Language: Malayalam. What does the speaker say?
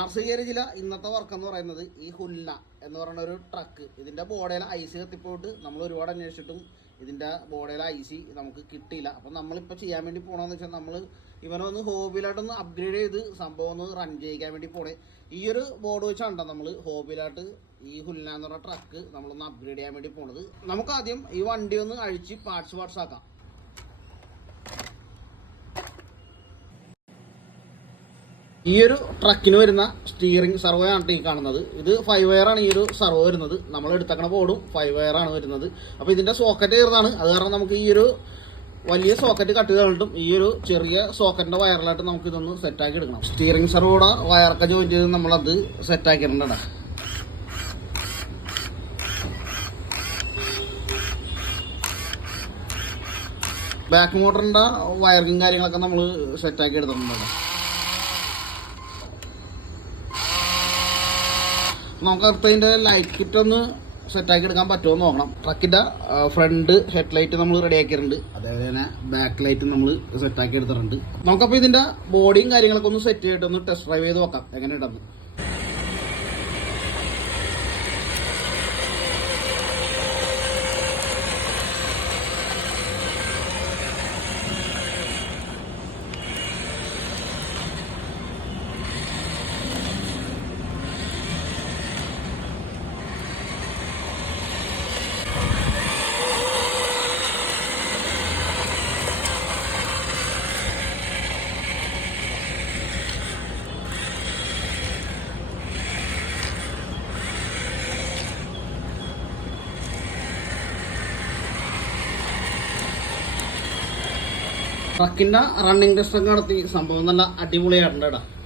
RC ഗാരേജിലെ ഇന്നത്തെ വർക്ക് എന്ന് പറയുന്നത് ഈ ഹുല്ല എന്ന് പറയുന്ന ഒരു ട്രക്ക്. ഇതിൻ്റെ ബോഡിയിൽ ഐസ് കത്തിപ്പോയിട്ട് നമ്മൾ ഒരുപാട് അന്വേഷിച്ചിട്ടും ഇതിൻ്റെ ബോഡിയിൽ ഐസി നമുക്ക് കിട്ടിയില്ല. അപ്പം നമ്മളിപ്പോൾ ചെയ്യാൻ വേണ്ടി പോകണമെന്ന് വെച്ചാൽ നമ്മൾ ഇവനൊന്ന് ഹോബിയിലായിട്ടൊന്ന് അപ്ഗ്രേഡ് ചെയ്ത് സംഭവം ഒന്ന് റൺ ചെയ്യിക്കാൻ വേണ്ടി പോണേ. ഈ ഒരു ബോർഡ് വെച്ചാണ് നമ്മൾ ഹോബിയിലായിട്ട് ഈ ഹുല്ല എന്ന് പറഞ്ഞ ട്രക്ക് നമ്മളൊന്ന് അപ്ഗ്രേഡ് ചെയ്യാൻ വേണ്ടി പോണത്. നമുക്ക് ആദ്യം ഈ വണ്ടി ഒന്ന് അഴിച്ച് പാർട്സ് ആക്കാം. ഈ ഒരു ട്രക്കിന് വരുന്ന സ്റ്റിയറിംഗ് സർവോ ആണ് ഈ കാണുന്നത്. ഇത് 5 വയറാണ് ഈ ഒരു സർവോ വരുന്നത്. നമ്മൾ എടുത്തക്കണ ബോർഡും 5 വയറാണ് വരുന്നത്. അപ്പോൾ ഇതിൻ്റെ സോക്കറ്റ് ചെറുതാണ്. അത് കാരണം നമുക്ക് ഈ ഒരു വലിയ സോക്കറ്റ് കട്ട് ചെയ്ത് കളിട്ടും ഈ ഒരു ചെറിയ സോക്കറ്റിൻ്റെ വയറിലായിട്ട് നമുക്ക് ഇതൊന്ന് സെറ്റാക്കി എടുക്കണം. സ്റ്റിയറിംഗ് സർവോയുടെ വയറൊക്കെ ജോയിൻ ചെയ്ത് നമ്മളത് സെറ്റാക്കിയിട്ടുണ്ട്. ബാക്ക് മോട്ടറിൻ്റെ വയറിങ്ങും കാര്യങ്ങളൊക്കെ നമ്മൾ സെറ്റാക്കി എടുത്തിട്ടുണ്ട്. നമുക്ക് അടുത്തതിൻ്റെ ലൈറ്റ് കിറ്റ് ഒന്ന് സെറ്റാക്കി എടുക്കാൻ പറ്റുമോ എന്ന് നോക്കണം. ട്രക്കിൻ്റെ ഫ്രണ്ട് ഹെഡ് ലൈറ്റ് നമ്മൾ റെഡി ആക്കിയിട്ടുണ്ട്. അതേപോലെ തന്നെ ബാക്ക് ലൈറ്റ് നമ്മൾ സെറ്റാക്കി എടുത്തിട്ടുണ്ട്. നമുക്കപ്പോൾ ഇതിൻ്റെ ബോഡിയും കാര്യങ്ങളൊക്കെ ഒന്ന് സെറ്റ് ചെയ്തിട്ടൊന്ന് ടെസ്റ്റ് ഡ്രൈവ് ചെയ്ത് നോക്കാം എങ്ങനെ ഉണ്ടെന്ന്. ട്രക്കിൻ്റെ റണ്ണിങ് ടെസ്റ്റ് ഒക്കെ നടത്തി സംഭവം നല്ല അടിപൊളിയായിട്ടുണ്ട്.